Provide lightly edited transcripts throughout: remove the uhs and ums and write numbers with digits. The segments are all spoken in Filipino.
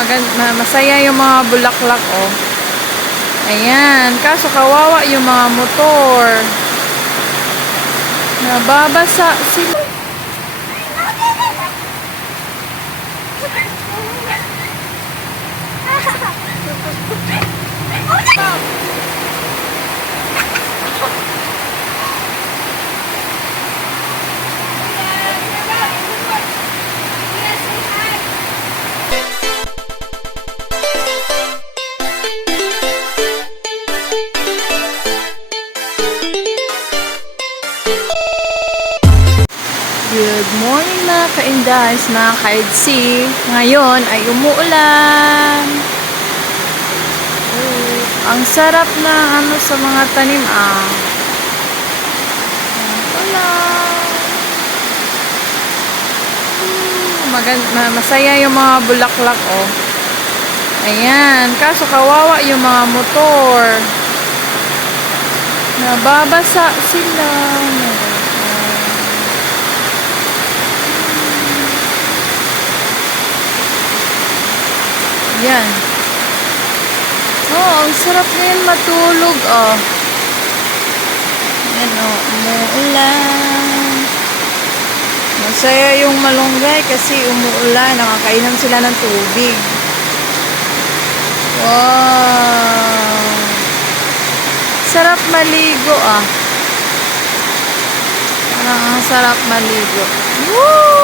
Masaya yung mga bulaklak, oh. Ayan. Kaso kawawa yung mga motor. Nababasa sila. Good morning mga ka-Indays, mga ka-EDC. Ngayon ay umuulan. Ang sarap na sa mga tanim, ulan. Masaya yung mga bulaklak, oh. Ayan. Kaso kawawa yung mga motor. Nababasa sila. Yan. Oh, ang sarap na yan matulog, oh. Yan, oh, umuulan. Masaya yung malunggay kasi umuulan. Nakakainom sila ng tubig. Wow. Sarap maligo, ah. Parang ang sarap maligo. Woo!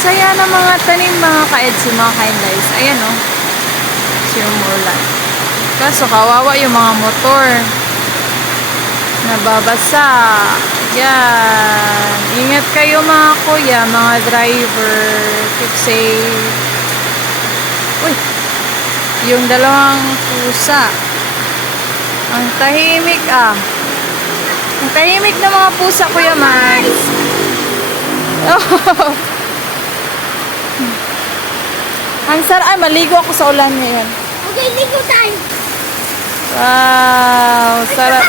Saya ng mga tanim, mga ka-EDC, mga ka-Indays. Ayan, oh. Umuulan. Kaso kawawa yung mga motor. Nababasa. Yan. Ingat kayo mga kuya, mga driver. Keep safe. Uy. Yung dalawang pusa. Ang tahimik, ah. Ang tahimik na mga pusa, Kuya Max. Oh. Ang sarap. Maligo ako sa ulan ngayon. Okay, ligo tayo. Wow, sarap.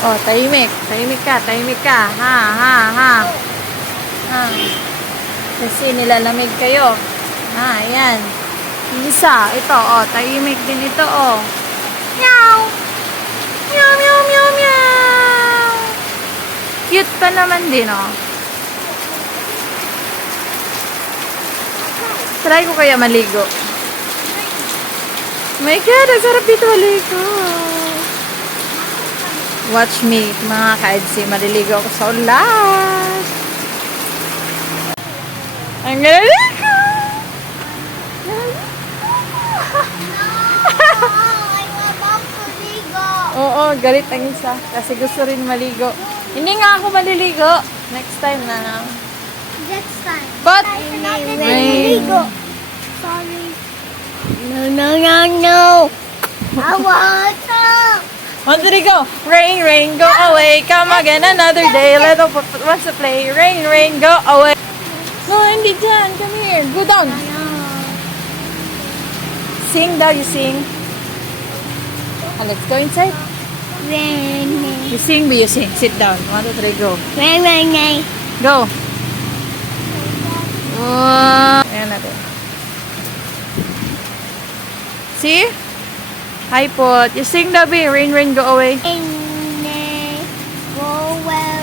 Oh, tahimik. Tahimik ka, tahimik ka. Ha, ha, ha. Ha. Kasi nilalamig kayo. Ha, ayan. Isa, ito, oh, tahimik din ito, oh. Meow! Meow, meow, meow, meow! Cute pa naman din, oh. Try ko kaya maligo. Oh my God, ang sarap dito maligo. Watch me, mga ka-EDC, maliligo ako sa ulan. Ang galaligo! Oo, galit ang isa. Kasi gusto rin maligo. Hindi nga ako maliligo. Next time na lang. Next time. But, Maligo. Sorry. No, no, no, no. I want to. Want to go? Rain, rain, go away. Come again another day. Little wants to play. Rain, rain, go away. No, hindi dyan. Come here. Go down. Sing daw, you sing. Oh, let's go inside. Rain, You sing, but you sing. Sit down. 1, 2, 3, go. rain, rain, rain. Go. Wow. Ayan natin. See? Hi, Pot. You sing daw, be. Rain, rain, go away. Rain, rain, go away.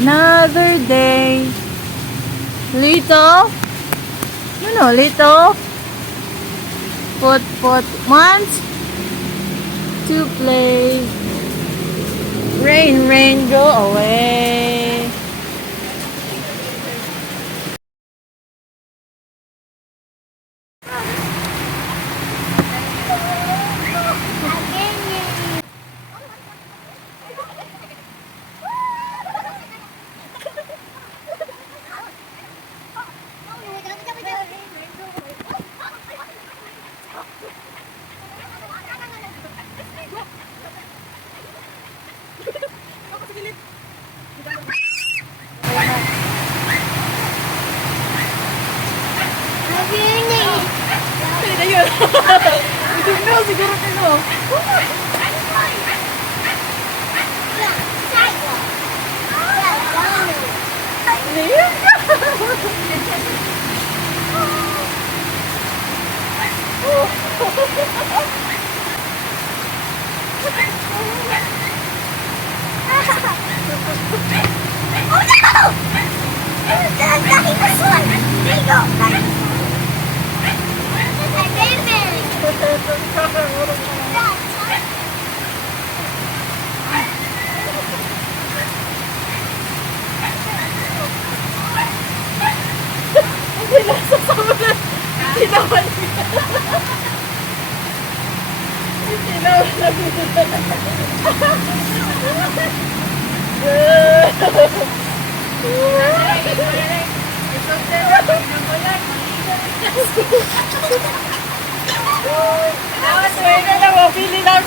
Another day. Little. No, little. Pot wants to play. Rain, rain, go away. Tigno, siguro tigno. Liam ka. Oh no! Dahil kasuan! Ligo! Sasama na. Tinawan niya. Tinawan na. Pwede na mo, pili lang.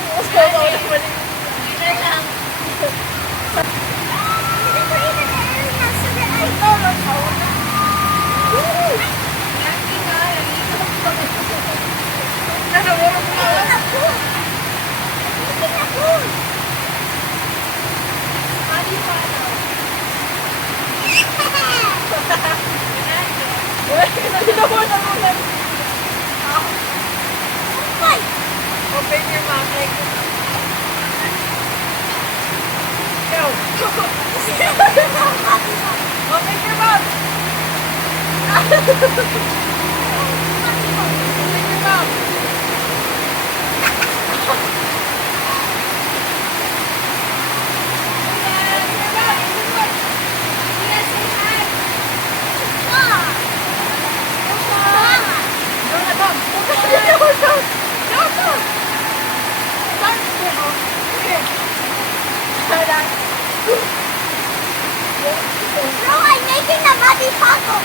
Open your mouth like this. Go. Open your mouth. Open your mouth. No, I'm making a muddy puddle.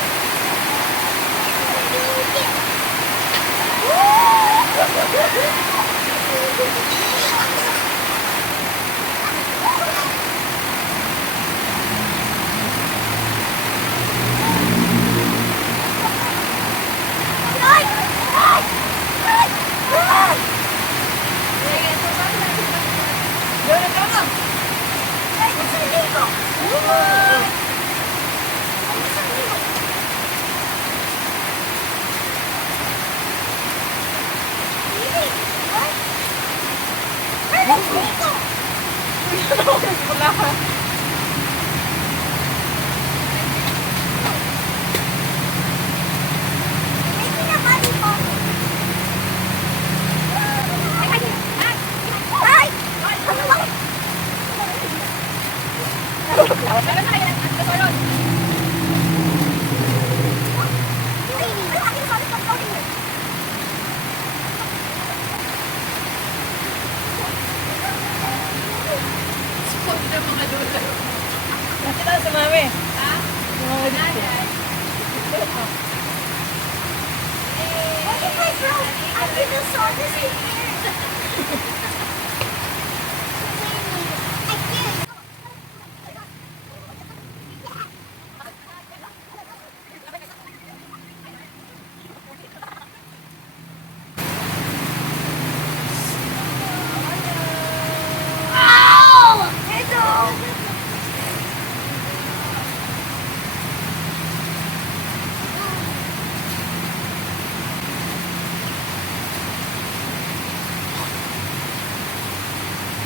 Nakita sa mami. Look at my throat. I feel so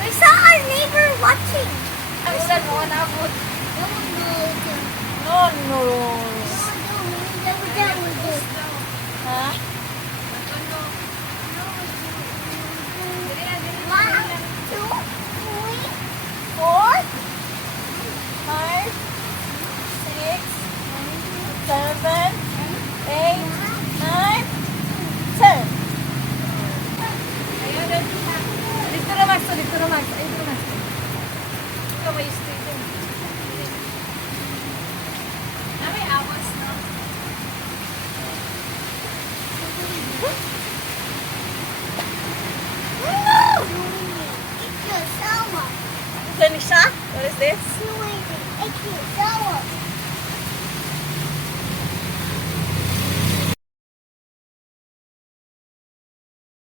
I saw our neighbor watching. Ulan mo na po. No, No, no. no. Never done with this. Ha? One, two, three, 4, 5, 6, 7, 8, 9, 10. Dito na Max, dito na Max. Ay, dito na. Ito may street din. May awas na. It's your Selma. Tanisha? What is this? It's your Selma.